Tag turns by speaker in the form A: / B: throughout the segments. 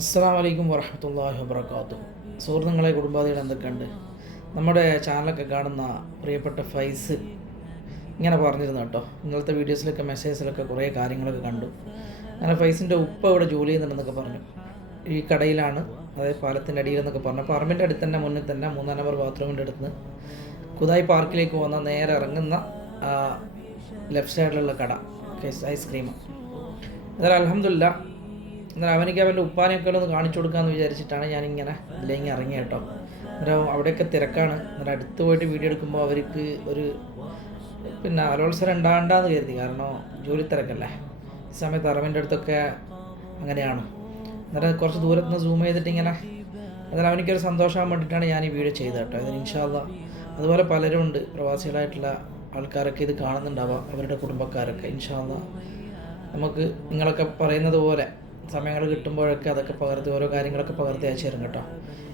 A: അസ്സാം വലൈക്കും വറഹമത്തല്ലാഹി വബർക്കാത്തു സുഹൃത്തുക്കളെ കുടുംബാദികൾ എന്തൊക്കെയുണ്ട്? നമ്മുടെ ചാനലൊക്കെ കാണുന്ന പ്രിയപ്പെട്ട ഫൈസ് ഇങ്ങനെ പറഞ്ഞിരുന്നു കേട്ടോ. ഇന്നലത്തെ വീഡിയോസിലൊക്കെ മെസ്സേജിലൊക്കെ കുറേ കാര്യങ്ങളൊക്കെ കണ്ടു. അങ്ങനെ ഫൈസിന്റെ ഉപ്പ ഇവിടെ ജോലി ചെയ്യുന്നുണ്ടെന്നൊക്കെ പറഞ്ഞു. ഈ കടയിലാണ് അതായത് പാലത്തിന്റെ അടിയിലെന്നൊക്കെ പറഞ്ഞു. പറമ്പിന്റെ അടുത്ത് തന്നെ മുന്നിൽ തന്നെ മൂന്നാം നമ്പർ ബാത്റൂമിന്റെ അടുത്ത് കുതായി പാർക്കിലേക്ക് പോകുന്ന നേരെ ഇറങ്ങുന്ന ലെഫ്റ്റ് സൈഡിലുള്ള കട ഐസ്ക്രീം. എന്നാലും അലഹമില്ല എന്നാൽ അവനിക്ക് അവന്റെ ഉപ്പാനെയൊക്കെ ഒന്ന് കാണിച്ചു കൊടുക്കാമെന്ന് വിചാരിച്ചിട്ടാണ് ഞാനിങ്ങനെ ഇതിലേക്ക് ഇറങ്ങി കേട്ടോ. അന്നേരം അവിടെയൊക്കെ തിരക്കാണ്. അന്നേരം അടുത്ത് പോയിട്ട് വീഡിയോ എടുക്കുമ്പോൾ അവർക്ക് ഒരു പിന്നെ അലോത്സരം ഉണ്ടാകണ്ടെന്ന് കരുതി. കാരണം ജോലി തിരക്കല്ലേ. ഈ സമയത്ത് അറിവിന്റെ അടുത്തൊക്കെ അങ്ങനെയാണ്. അന്നേരം കുറച്ച് ദൂരത്ത് നിന്ന് സൂം ചെയ്തിട്ട് ഇങ്ങനെ അന്നേരം അവനിക്കൊരു സന്തോഷമാകാൻ വേണ്ടിയിട്ടാണ് ഞാൻ ഈ വീഡിയോ ചെയ്തത് കേട്ടോ. അതിന് ഇൻഷാല്ല അതുപോലെ പലരും ഉണ്ട്. പ്രവാസികളായിട്ടുള്ള ആൾക്കാരൊക്കെ ഇത് കാണുന്നുണ്ടാവാം. അവരുടെ കുടുംബക്കാരൊക്കെ. ഇൻഷാല്ല നമുക്ക് നിങ്ങളൊക്കെ പറയുന്നത് പോലെ സമയങ്ങൾ കിട്ടുമ്പോഴൊക്കെ അതൊക്കെ പകർത്തി ഓരോ കാര്യങ്ങളൊക്കെ പകർത്തി അയച്ചു തരും കേട്ടോ.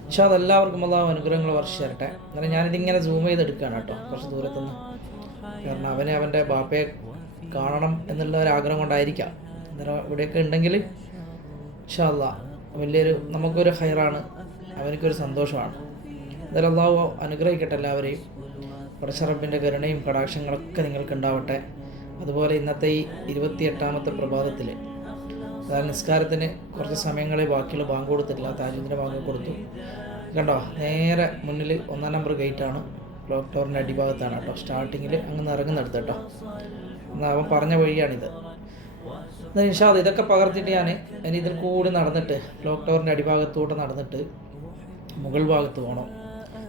A: പക്ഷെ അതെല്ലാവർക്കും അത് അനുഗ്രഹങ്ങൾ വർഷിച്ചു തരട്ടെ. എന്നാലും ഞാനിതിങ്ങനെ സൂം ചെയ്തെടുക്കുകയാണ് കേട്ടോ കുറച്ച് ദൂരത്തുനിന്ന്. കാരണം അവനെ അവന്റെ ബാപ്പയെ കാണണം എന്നുള്ള ഒരു ആഗ്രഹം കൊണ്ടായിരിക്കാം. അന്നേരം ഇവിടെയൊക്കെ ഉണ്ടെങ്കിൽ ഇഷാല്ല വലിയൊരു നമുക്കൊരു ഹൈറാണ് അവനക്കൊരു സന്തോഷമാണ്. എന്തായാലും അള്ളാഹു അനുഗ്രഹിക്കട്ടെ എല്ലാവരെയും. പടച്ചറബിന്റെ കരുണയും കടാക്ഷങ്ങളൊക്കെ നിങ്ങൾക്ക് ഉണ്ടാവട്ടെ അതുപോലെ ഇന്നത്തെ ഈ ഇരുപത്തിയെട്ടാമത്തെ പ്രഭാതത്തിൽ നിസ്കാരത്തിന് കുറച്ച് സമയങ്ങളെ ബാക്കിയുള്ള ബാങ്ക് കൊടുത്തിട്ടില്ല. താജുദിന്റെ ബാങ്ക് കൊടുത്തു. കണ്ടോ? നേരെ മുന്നിൽ ഒന്നാം നമ്പർ ഗേറ്റാണ് ക്ലോക്ക് ടവറിന്റെ അടിഭാഗത്താണ് കേട്ടോ. സ്റ്റാർട്ടിങ്ങിൽ അങ്ങ് ഇറങ്ങുന്നിടത്ത് കേട്ടോ. എന്നാൽ അവൻ പറഞ്ഞ വഴിയാണിത്. എന്നാൽ ഇൻഷാദ് ഇതൊക്കെ പകർത്തിയിട്ട് ഞാൻ ഇനി ഇതിൽ കൂടി നടന്നിട്ട് ക്ലോക്ക് ടവറിന്റെ അടിഭാഗത്തൂടെ നടന്നിട്ട് മുകൾ ഭാഗത്ത് പോകണം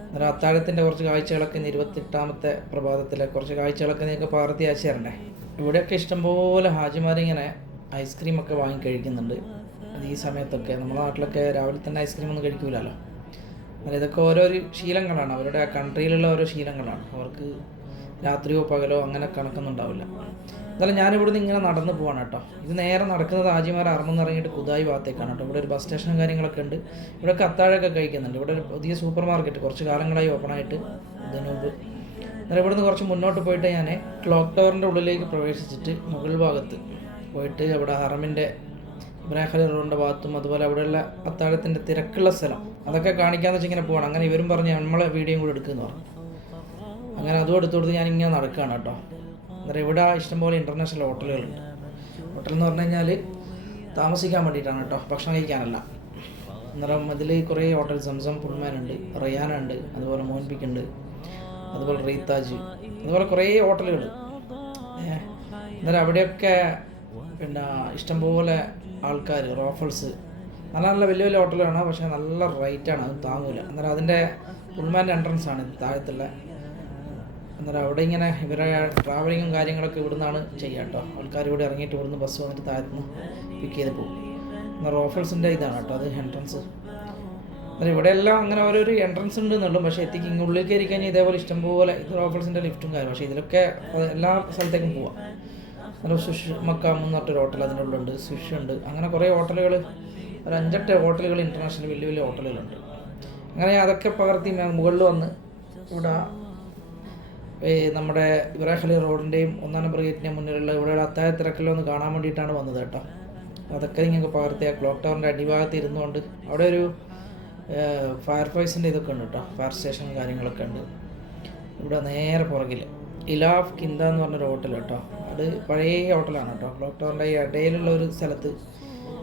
A: അന്നേരം അത്താഴത്തിന്റെ കുറച്ച് കാഴ്ചകളൊക്കെ ഇന്ന് ഇരുപത്തെട്ടാമത്തെ പ്രഭാതത്തിലെ കുറച്ച് കാഴ്ചകളൊക്കെ നിങ്ങൾക്ക് പകർത്തി അയച്ചു തരണ്ടേ? ഇവിടെയൊക്കെ ഇഷ്ടംപോലെ ഹാജിമാരിങ്ങനെ ഐസ്ക്രീം ഒക്കെ വാങ്ങി കഴിക്കുന്നുണ്ട്. അത് ഈ സമയത്തൊക്കെ നമ്മുടെ നാട്ടിലൊക്കെ രാവിലെ തന്നെ ഐസ്ക്രീം ഒന്നും കഴിക്കൂലല്ലോ. അപ്പോൾ ഇതൊക്കെ ഓരോ ശീലങ്ങളാണ്. അവരുടെ ആ കൺട്രിയിലുള്ള ഓരോ ശീലങ്ങളാണ്. അവർക്ക് രാത്രിയോ പകലോ അങ്ങനെ കണക്കൊന്നും ഉണ്ടാവില്ല എന്നാലും ഞാനിവിടുന്ന് ഇങ്ങനെ നടന്നു പോവാണ് കേട്ടോ. ഇത് നേരെ നടക്കുന്നത് ആജിമാർ അറമെന്ന് ഇറങ്ങിയിട്ട് കുതായി ഭാഗത്തേക്കാണ് കേട്ടോ. ഇവിടെ ഒരു ബസ് സ്റ്റേഷനും കാര്യങ്ങളൊക്കെ ഉണ്ട്. ഇവിടെ കത്താഴൊക്കെ കഴിക്കുന്നുണ്ട്. ഇവിടെ ഒരു പുതിയ സൂപ്പർ മാർക്കറ്റ് കുറച്ച് കാലങ്ങളായി ഓപ്പൺ ആയിട്ട് ഇതിനു മുമ്പ്. എന്നാൽ ഇവിടുന്ന് കുറച്ച് മുന്നോട്ട് പോയിട്ട് ഞാൻ ക്ലോക്ക് ടവറിന്റെ ഉള്ളിലേക്ക് പ്രവേശിച്ചിട്ട് മുകൾ ഭാഗത്ത് പോയിട്ട് അവിടെ ഹറമിന്റെ ഇബ്രാഹിം റോഡിന്റെ ഭാഗത്തും അതുപോലെ അവിടെയുള്ള അത്താഴത്തിന്റെ തിരക്കുള്ള സ്ഥലം. അതൊക്കെ കാണിക്കാന്ന് വെച്ച് ഇങ്ങനെ പോകണം അങ്ങനെ ഇവരും പറഞ്ഞ് നമ്മളെ വീഡിയോയും കൂടെ എടുക്കുന്നു പറഞ്ഞു. അങ്ങനെ അതും എടുത്തു കൊടുത്ത് ഞാൻ ഇങ്ങനെ നടക്കുകയാണ് കേട്ടോ. അന്നേരം ഇവിടെ ഇഷ്ടംപോലെ ഇന്റർനാഷണൽ ഹോട്ടലുകളുണ്ട് ഹോട്ടൽ എന്ന് പറഞ്ഞു കഴിഞ്ഞാൽ താമസിക്കാൻ വേണ്ടിയിട്ടാണ് കേട്ടോ. ഭക്ഷണം കഴിക്കാനല്ല. അന്നേരം അതിൽ കുറേ ഹോട്ടൽ സംസം പുൾമാനുണ്ട് റയാനുണ്ട് അതുപോലെ മോൻപിക്ക് ഉണ്ട് അതുപോലെ റീതാജ് അതുപോലെ കുറേ ഹോട്ടലുകൾ അന്നേരം അവിടെയൊക്കെ പിന്നെ ഇഷ്ടംപോലെ ആൾക്കാർ റോഫൾസ് നല്ല നല്ല വലിയ വലിയ ഹോട്ടലാണ് പക്ഷേ നല്ല റേറ്റാണ് അത് താങ്ങൂല. അന്നേരം അതിന്റെ ഉൾമാന്റെ എൻട്രൻസ് ആണ് താഴത്തുള്ള. അന്നേരം അവിടെ ഇങ്ങനെ ഇവരെ ട്രാവലിങ്ങും കാര്യങ്ങളൊക്കെ ഇവിടുന്നാണ് ചെയ്യുക കേട്ടോ ആൾക്കാർ ഇവിടെ ഇറങ്ങിയിട്ട് ഇവിടുന്ന് ബസ് വന്നിട്ട് താഴത്തു നിന്ന് പിക്ക് ചെയ്ത് പോകും. എന്നാൽ റോഫൽസിന്റെ ഇതാണ് കേട്ടോ അത് എൻട്രൻസ് അന്നേരം ഇവിടെ എല്ലാം അങ്ങനെ ഓരോരു എൻട്രൻസ് ഉണ്ട് എന്നുള്ളൂ പക്ഷേ എത്തിക്ക് ഉള്ളിൽ കയറി കഴിഞ്ഞാൽ ഇതേപോലെ ഇഷ്ടംപോലെ ഇത് റോഫൽസിന്റെ ലിഫ്റ്റും കാര്യം പക്ഷേ ഇതിലൊക്കെ എല്ലാ സ്ഥലത്തേക്കും പോവാം. നല്ല സുഷ് മക്കാം എന്ന് പറഞ്ഞൊരു ഹോട്ടൽ അതിന്റെ ഉള്ളുണ്ട് സുഷ് ഉണ്ട്. അങ്ങനെ കുറേ ഹോട്ടലുകൾ ഒരു അഞ്ചെട്ട് ഹോട്ടലുകൾ ഇന്റർനാഷണൽ വലിയ വലിയ ഹോട്ടലുകളുണ്ട്. അങ്ങനെ അതൊക്കെ പകർത്തി മുകളിൽ വന്ന് ഇവിടെ നമ്മുടെ ഇബ്രാഹിം ഖലീൽ റോഡിന്റെയും ഒന്നാം നമ്പർ ഗേറ്റിന്റെ മുന്നിലുള്ള ഇവിടെ അത്താഴ തിരക്കെല്ലാം ഒന്ന് കാണാൻ വേണ്ടിയിട്ടാണ് വന്നത് കേട്ടോ. അതൊക്കെ നിങ്ങൾക്ക് പകർത്തി ആ ക്ലോക്ക് ടവറിന്റെ അടിഭാഗത്ത് ഇരുന്നുകൊണ്ട് അവിടെ ഒരു ഫയർ ഫോഴ്സിന്റെ ഇതൊക്കെ ഉണ്ട് കേട്ടോ. ഫയർ സ്റ്റേഷൻ കാര്യങ്ങളൊക്കെ ഉണ്ട്. ഇവിടെ നേരെ പുറകിൽ ഇലാഫ് കിന്ത എന്ന് പറഞ്ഞൊരു ഹോട്ടൽ കേട്ടോ. അത് പഴയ ഹോട്ടലാണ് കേട്ടോ. ക്ലോക്ക് ഇടയിലുള്ള ഒരു സ്ഥലത്ത്.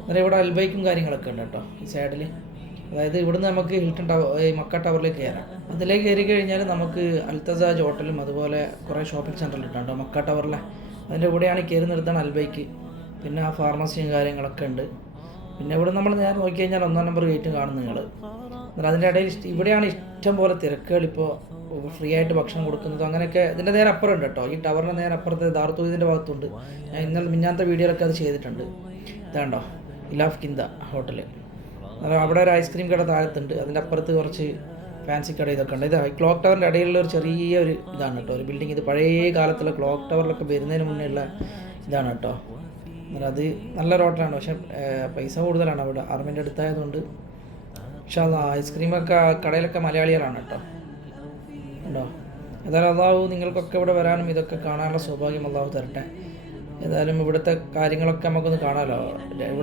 A: അന്നേരം ഇവിടെ അൽബൈക്കും കാര്യങ്ങളൊക്കെ ഉണ്ട് കേട്ടോ ഈ സൈഡിൽ അതായത് ഇവിടുന്ന് നമുക്ക് ഹിൽട്ടൺ ടവർ ഈ മക്ക ടവറിലേക്ക് കയറാം. അതിലേക്ക് കയറി കഴിഞ്ഞാൽ നമുക്ക് അൽത്തസാജ് ഹോട്ടലും അതുപോലെ കുറേ ഷോപ്പിംഗ് സെന്ററിൽ കേട്ടോ മക്ക ടവറിലെ. അതിന്റെ കൂടെയാണ് കയറി നിർത്താൻ അൽബൈക്ക് പിന്നെ ആ ഫാർമസിയും കാര്യങ്ങളൊക്കെ ഉണ്ട്. പിന്നെ ഇവിടെ നമ്മൾ ഞാൻ നോക്കി കഴിഞ്ഞാൽ ഒന്നാം നമ്പർ ഗേറ്റ് കാണും നിങ്ങൾ എന്നാൽ അതിന്റെ ഇടയിൽ ഇവിടെയാണ് ഇഷ്ടം പോലെ തിരക്കുകൾ ഇപ്പോൾ ഫ്രീ ആയിട്ട് ഭക്ഷണം കൊടുക്കുന്നത് അങ്ങനെയൊക്കെ ഇതിന്റെ നേരെ അപ്പുറം ഉണ്ട് കേട്ടോ. ഈ ടവറിന്റെ നേരെ അപ്പുറത്തെ ദാർത്തൂതിന്റെ ഭാഗത്തുണ്ട്. ഞാൻ ഇന്നലെ മിഞ്ഞാത്ത വീഡിയോയിലൊക്കെ അത് ചെയ്തിട്ടുണ്ട്. ഇതാണ്ടോ ഇലാഫ് കിന്ത ഹോട്ടൽ അവിടെ ഒരു ഐസ്ക്രീം കട താഴത്തുണ്ട്. അതിന്റെ അപ്പുറത്ത് കുറച്ച് ഫാൻസി കട ഇതൊക്കെ ഉണ്ട്. ഇത് ക്ലോക്ക് ടവറിന്റെ ഇടയിലുള്ള ഒരു ചെറിയ ഒരു ഇതാണ് കേട്ടോ. ഒരു ബിൽഡിംഗ് ഇത് പഴയ കാലത്തുള്ള ക്ലോക്ക് ടവറിലൊക്കെ വരുന്നതിന് മുന്നേ ഉള്ള ഇതാണ് കേട്ടോ. അന്നേരം അത് നല്ല ഹോട്ടലാണ് പക്ഷെ പൈസ കൂടുതലാണ് അവിടെ. ആർമിന്റെ അടുത്തായതുകൊണ്ട്. പക്ഷെ അത് ഐസ്ക്രീമൊക്കെ കടയിലൊക്കെ മലയാളികളാണ് കേട്ടോ. ഉണ്ടോ ഏതായാലും അള്ളാഹു നിങ്ങൾക്കൊക്കെ ഇവിടെ വരാനും ഇതൊക്കെ കാണാനുള്ള സൗഭാഗ്യം അള്ളാഹു തരട്ടെ. ഏതായാലും ഇവിടുത്തെ കാര്യങ്ങളൊക്കെ നമുക്കൊന്ന് കാണാമല്ലോ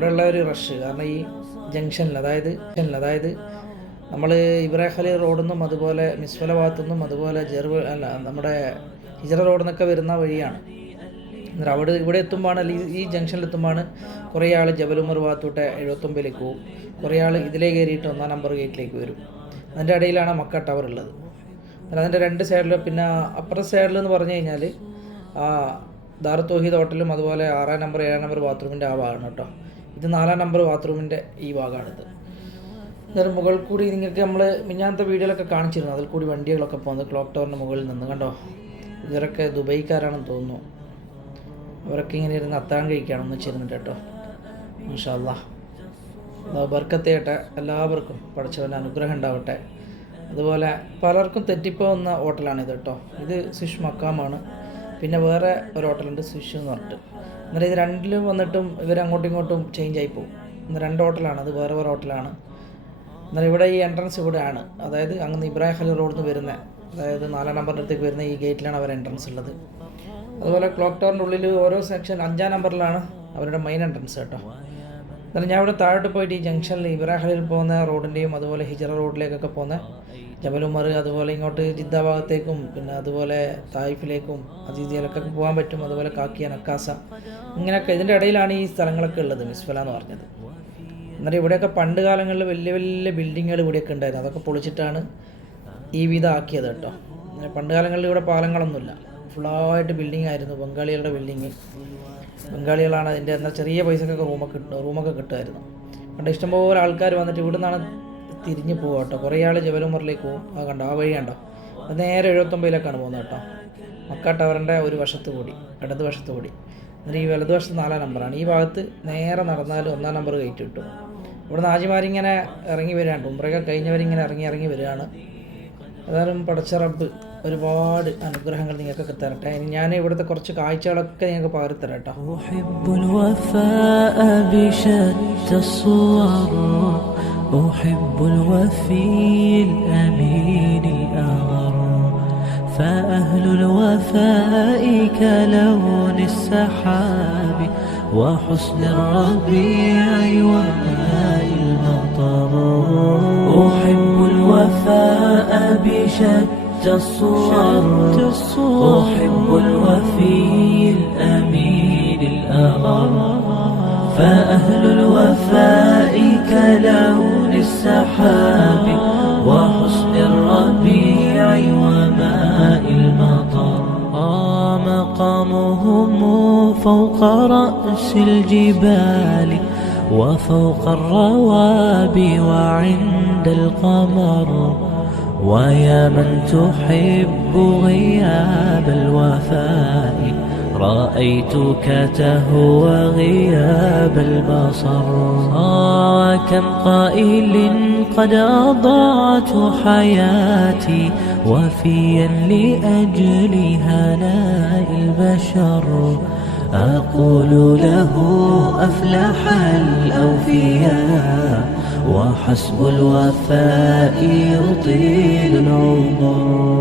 A: ഉള്ള ഒരു റഷ് കാരണം ഈ ജംഗ്ഷനിൽ അതായത് അതായത് നമ്മൾ ഇബ്രാഹിം റോഡിൽ നിന്നും അതുപോലെ മിസ്ഫല ഭാഗത്തു നിന്നും അതുപോലെ ജെറു അല്ല നമ്മുടെ ഹിജറ റോഡിൽ നിന്നൊക്കെ വരുന്ന വഴിയാണ്. എന്നിട്ട് അവിടെ ഇവിടെ എത്തുമ്പോഴാണ് അല്ലെങ്കിൽ ഈ ജംഗ്ഷനിൽ എത്തുമ്പോഴാണ് കുറേ ആൾ ജബലുമർ ഭാഗത്തോട്ട് എഴുപത്തൊമ്പതിലേക്ക് പോകും കുറേ ആൾ ഇതിലേ കയറിയിട്ട് ഒന്നാം നമ്പർ ഗേറ്റിലേക്ക് വരും. അതിന്റെ ഇടയിലാണ് മക്ക ടവർ ഉള്ളത്. എന്നാൽ അതിന്റെ രണ്ട് സൈഡിൽ പിന്നെ അപ്പുറത്തെ സൈഡിൽ എന്ന് പറഞ്ഞു കഴിഞ്ഞാൽ ആ ദാർ തോഹീദ് ഹോട്ടലും അതുപോലെ ആറാം നമ്പർ ഏഴാം നമ്പർ ബാത്റൂമിന്റെ ആ ഭാഗമാണ് കേട്ടോ. ഇത് നാലാം നമ്പർ ബാത്റൂമിന്റെ ഈ ഭാഗമാണിത്. എന്നിട്ട് മുകളിൽ കൂടി നിങ്ങൾക്ക് നമ്മൾ മിഞ്ഞാത്ത വീഡിയോയിലൊക്കെ കാണിച്ചിരുന്നു. അതിൽ കൂടി വണ്ടികളൊക്കെ പോകുന്നത് ക്ലോക്ക് ടവറിന്റെ മുകളിൽ നിന്ന് കണ്ടോ? ഇവരൊക്കെ ദുബൈക്കാരാണെന്ന് തോന്നുന്നു. അവരൊക്കെ ഇങ്ങനെ ഇരുന്ന് അത്താഴം കഴിക്കുകയാണ് ഒന്നിച്ചിരുന്നിട്ട് കേട്ടോ. മാഷാല്ലാ ബർക്കത്ത് ചെയ്യട്ടെ എല്ലാവർക്കും പഠിച്ചവന്റെ അനുഗ്രഹം ഉണ്ടാവട്ടെ. അതുപോലെ പലർക്കും തെറ്റിപ്പോകുന്ന ഹോട്ടലാണിത് കേട്ടോ. ഇത് സ്വിഷ് മക്കാമാണ്. പിന്നെ വേറെ ഒരു ഹോട്ടലുണ്ട് സ്വിഷ് എന്ന് പറഞ്ഞിട്ട്. എന്നാൽ ഇത് രണ്ടിലും വന്നിട്ടും ഇവർ അങ്ങോട്ടും ഇങ്ങോട്ടും ചേഞ്ച് ആയി പോകും ഇന്ന് രണ്ട് ഹോട്ടലാണ് അത് വേറെ വേറെ ഹോട്ടലാണ്. എന്നാൽ ഇവിടെ ഈ എൻട്രൻസ് ഇവിടെയാണ്. അതായത് അങ്ങ് ഇബ്രാഹിം ഹലി റോഡിൽ നിന്ന് വരുന്ന അതായത് നാലാം നമ്പറിന്റെ അടുത്തേക്ക് വരുന്ന ഈ ഗേറ്റിലാണ് അവർ എൻട്രൻസ് ഉള്ളത്. അതുപോലെ ക്ലോക്ക് ടവറിന്റെ ഉള്ളിൽ ഓരോ സെക്ഷൻ അഞ്ചാം നമ്പറിലാണ് അവരുടെ മെയിൻ എൻട്രൻസ് കേട്ടോ. എന്നാലും ഞാൻ ഇവിടെ താഴോട്ട് പോയിട്ട് ഈ ജംഗ്ഷനിൽ ഇബ്രാഹലിൽ പോകുന്ന റോഡിന്റെയും അതുപോലെ ഹിജറ റോഡിലേക്കൊക്കെ പോകുന്ന ജബലുമർ അതുപോലെ ഇങ്ങോട്ട് ജിദ്ദ ഭാഗത്തേക്കും പിന്നെ അതുപോലെ തായിഫിലേക്കും അജീദിയിലൊക്കെ പോകാൻ പറ്റും. അതുപോലെ കാക്കിയ നക്കാസ ഇങ്ങനെയൊക്കെ ഇതിന്റെ ഇടയിലാണ് ഈ സ്ഥലങ്ങളൊക്കെ ഉള്ളത് മിസ്ഫല എന്ന് പറഞ്ഞത്. എന്നിട്ട് ഇവിടെയൊക്കെ പണ്ട് കാലങ്ങളിൽ വലിയ വലിയ ബിൽഡിങ്ങുകൾ ഇവിടെയൊക്കെ ഉണ്ടായിരുന്നു. അതൊക്കെ പൊളിച്ചിട്ടാണ് ഈ വിധം ആക്കിയത് കേട്ടോ. പണ്ട് കാലങ്ങളിൽ ഇവിടെ പാലങ്ങളൊന്നുമില്ല. ഫുള്ളായിട്ട് ബിൽഡിംഗ് ആയിരുന്നു ബംഗാളികളുടെ ബിൽഡിങ് ബംഗാളികളാണ് അതിന്റെ എന്നാൽ ചെറിയ പൈസക്കൊക്കെ റൂമൊക്കെ റൂമൊക്കെ കിട്ടുമായിരുന്നു. പണ്ട് ഇഷ്ടംപോലെ ആൾക്കാർ വന്നിട്ട് ഇവിടെ നിന്നാണ് തിരിഞ്ഞ് പോകുക കേട്ടോ. കുറേ ആൾ ജബലുമറിലേക്ക് പോകും അത് കണ്ടോ ആ വഴി കണ്ടോ? അത് നേരെ എഴുപത്തൊമ്പതിലേക്കാണ് പോകുന്നത് കേട്ടോ. മക്ക ടവറിന്റെ ഒരു വശത്ത് കൂടി ഇടത് വശത്ത് കൂടി. എന്നിട്ട് ഈ വലതുവശത്ത് നാലാം നമ്പറാണ് ഈ ഭാഗത്ത് നേരെ നടന്നാൽ ഒന്നാം നമ്പർ കയറ്റി കിട്ടും. ഇവിടെ ആജിമാരിങ്ങനെ ഇറങ്ങി വരികയാണ്. ഉമ്രയൊക്കെ കഴിഞ്ഞവരിങ്ങനെ ഇറങ്ങി ഇറങ്ങി വരികയാണ്. ഏതായാലും പടച്ച റബ്ബ്. ഒരുപാട് അനുഗ്രഹങ്ങൾ നിങ്ങൾക്കൊക്കെ തരട്ടെ ഇനി ഞാൻ ഇവിടുത്തെ കുറച്ച് കാഴ്ചകളൊക്കെ നിങ്ങൾക്ക് പകർത്തി തരാം കേട്ടോ
B: أحب الوفاء بشتى الصور أحب الوفي الأمين الأغر فأهل الوفاء كلون السحاب وحسن الربيع وماء المطر أحب الوفاء بشتى الصور أحب الوفي الأمين الأغر فأهل الوفاء كلون السحاب وحسن الربيع وماء المطر. مقامهم فوق رأس الجبال وفوق الروابي وعند القمر. ويا من تحب غياب الوفاء رأيتك تهوى غياب البصر. آه كم قائل قد أضعت حياتي وفيا لأجل هناء البشر. أقول له أفلح الأوفياء وحسب الوفاء يطيل العمر.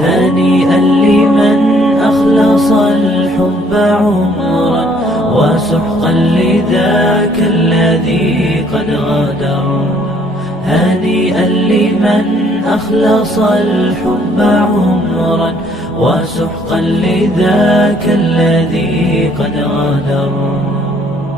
B: هنيئا لمن أخلص الحب عمرا وسحقا لذاك الذي قد غدر هنيئا لمن أخلص الحب عمرا وسحقا لذاك الذي قد غدر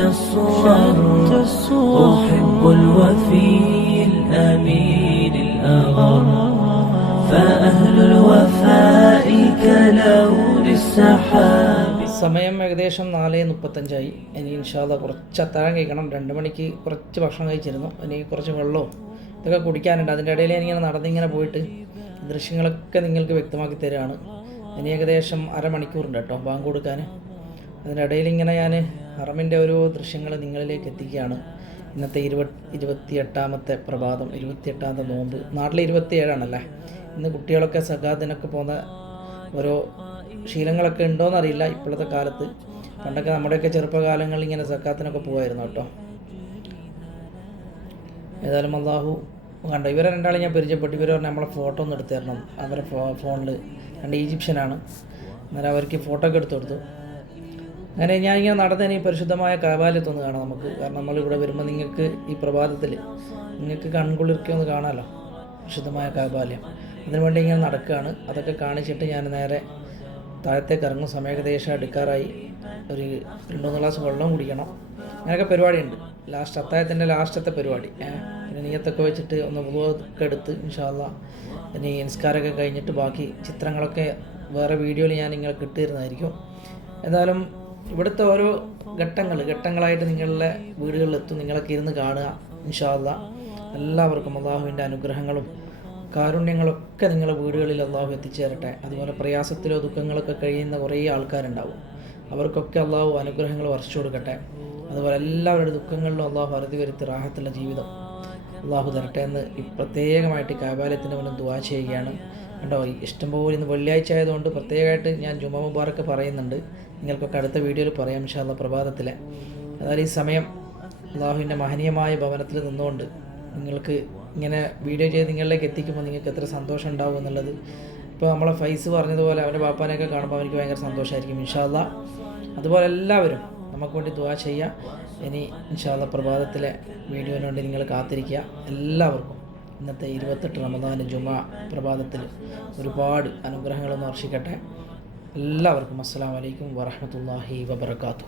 B: الصور أحب الوفي الأمين الأغر فأهل الوفاء كلون السحاب
A: സമയം ഏകദേശം നാല് മുപ്പത്തഞ്ചായി ഇനി ഇൻഷാല്ല കുറച്ച് അത്താഴം കഴിക്കണം രണ്ട് മണിക്ക് കുറച്ച് ഭക്ഷണം കഴിച്ചിരുന്നു ഇനി കുറച്ച് വെള്ളവും ഇതൊക്കെ കുടിക്കാനുണ്ട് അതിൻ്റെ ഇടയിൽ ഞാനിങ്ങനെ നടന്നിങ്ങനെ പോയിട്ട് ദൃശ്യങ്ങളൊക്കെ നിങ്ങൾക്ക് വ്യക്തമാക്കി തരികയാണ് ഇനി ഏകദേശം അരമണിക്കൂറുണ്ട് കേട്ടോ ബാങ്ക് കൊടുക്കാൻ അതിൻ്റെ ഇടയിൽ ഇങ്ങനെ ഞാൻ ഹറമിന്റെ ഓരോ ദൃശ്യങ്ങൾ നിങ്ങളിലേക്ക് എത്തിക്കുകയാണ്. ഇന്നത്തെ ഇരുപത് ഇരുപത്തിയെട്ടാമത്തെ പ്രഭാതം ഇരുപത്തിയെട്ടാമത്തെ നോമ്പ്. നാട്ടിൽ ഇരുപത്തിയേഴാണല്ലേ? ഇന്ന് കുട്ടികളൊക്കെ സഖാദിനൊക്കെ പോകുന്ന ഓരോ ശീലങ്ങളൊക്കെ ഉണ്ടോയെന്നറിയില്ല ഇപ്പോഴത്തെ കാലത്ത്. പണ്ടൊക്കെ നമ്മുടെയൊക്കെ ചെറുപ്പകാലങ്ങളിൽ ഇങ്ങനെ സക്കാത്തിനൊക്കെ പോകുമായിരുന്നു കേട്ടോ. ഏതായാലും അള്ളാഹു കണ്ടോ ഇവരെ രണ്ടാളെ ഞാൻ പരിചയപ്പെട്ടു. ഇവർ പറഞ്ഞാൽ നമ്മളെ ഫോട്ടോ ഒന്ന് എടുത്തു തരണം. അവരെ ഫോണിൽ രണ്ട് ഈജിപ്ഷ്യനാണ്. അന്നേരം അവർക്ക് ഫോട്ടോ ഒക്കെ എടുത്തു കൊടുത്തു. അങ്ങനെ ഞാൻ ഞാനിങ്ങനെ നടന്നതിന് ഈ പരിശുദ്ധമായ കാബാലത്തൊന്ന് കാണാം നമുക്ക്. കാരണം നമ്മളിവിടെ വരുമ്പോൾ നിങ്ങൾക്ക് ഈ പ്രഭാതത്തിൽ നിങ്ങൾക്ക് കൺകുളിർക്കെ ഒന്ന് കാണാമല്ലോ പരിശുദ്ധമായ കാബാലയം. അതിനുവേണ്ടി ഇങ്ങനെ നടക്കുകയാണ് അതൊക്കെ കാണിച്ചിട്ട് ഞാൻ നേരെ താഴത്തേക്ക് ഇറങ്ങും. സമയകദേശം എടുക്കാറായി ഒരു രണ്ട് മൂന്ന് ഗ്ലാസ് വെള്ളം കുടിക്കണം. അങ്ങനെയൊക്കെ പരിപാടിയുണ്ട്. ലാസ്റ്റ് അത്തായത്തിന്റെ ലാസ്റ്റത്തെ പരിപാടി. പിന്നെ നീയത്തൊക്കെ വെച്ചിട്ട് ഒന്ന് ഒക്കെ എടുത്ത് ഇൻഷാല്ല ഇനി നിസ്കാരമൊക്കെ കഴിഞ്ഞിട്ട് ബാക്കി ചിത്രങ്ങളൊക്കെ വേറെ വീഡിയോയിൽ ഞാൻ ഇങ്ങനെ കിട്ടിയിരുന്നതായിരിക്കും എന്തായാലും ഇവിടുത്തെ ഓരോ ഘട്ടങ്ങൾ ഘട്ടങ്ങളായിട്ട് നിങ്ങളുടെ വീടുകളിലെത്തും. നിങ്ങളൊക്കെ ഇരുന്ന് കാണുക ഇൻഷാല്ല എല്ലാവർക്കും അള്ളാഹുവിന്റെ അനുഗ്രഹങ്ങളും കാരുണ്യങ്ങളൊക്കെ നിങ്ങളുടെ വീടുകളിൽ അള്ളാഹു എത്തിച്ചേരട്ടെ. അതുപോലെ പ്രയാസത്തിലോ ദുഃഖങ്ങളൊക്കെ കഴിയുന്ന കുറേ ആൾക്കാരുണ്ടാവും. അവർക്കൊക്കെ അള്ളാഹു അനുഗ്രഹങ്ങൾ വർഷിച്ചു കൊടുക്കട്ടെ. അതുപോലെ എല്ലാവരുടെ ദുഃഖങ്ങളിലും അള്ളാഹു അറുതി വരുത്തി റാഹത്തുള്ള ജീവിതം അള്ളാഹു തരട്ടെ എന്ന് പ്രത്യേകമായിട്ട് കാബാലയത്തിന്റെ മുന്നിൽ ദുവാ ചെയ്യുകയാണ്. കണ്ടോ ഈ ഇഷ്ടംപോലെ ഇന്ന് വെള്ളിയാഴ്ച ആയതുകൊണ്ട് പ്രത്യേകമായിട്ട് ഞാൻ ജുമ മുബാറക്ക് പറയുന്നുണ്ട്. നിങ്ങൾക്കൊക്കെ അടുത്ത വീഡിയോയിൽ പറയാം ഇൻഷാല്ല പ്രഭാതത്തിലെ. അതായത് ഈ സമയം അള്ളാഹുവിന്റെ മഹനീയമായ ഭവനത്തിൽ നിന്നുകൊണ്ട് നിങ്ങൾക്ക് ഇങ്ങനെ വീഡിയോ ചെയ്ത് നിങ്ങളിലേക്ക് എത്തിക്കുമ്പോൾ നിങ്ങൾക്ക് എത്ര സന്തോഷം ഉണ്ടാവും എന്നുള്ളത്. ഇപ്പോൾ നമ്മളെ ഫൈസ് പറഞ്ഞതുപോലെ അവന്റെ പാപ്പാനൊക്കെ കാണുമ്പോൾ അവനിക്ക് ഭയങ്കര സന്തോഷമായിരിക്കും ഇൻഷാല്ല അതുപോലെ എല്ലാവരും നമുക്ക് വേണ്ടി ദുവാ ചെയ്യുക ഇനി ഇൻഷാല്ല പ്രഭാതത്തിലെ വീഡിയോന് നിങ്ങൾ കാത്തിരിക്കുക. എല്ലാവർക്കും ഇന്നത്തെ ഇരുപത്തെട്ട് റമദാന ജുമ പ്രഭാതത്തിൽ ഒരുപാട് അനുഗ്രഹങ്ങളൊന്ന് വർഷിക്കട്ടെ. എല്ലാവർക്കും അസ്സാം വലൈക്കും വറഹമത്തല്ലാഹി വബർക്കാത്തു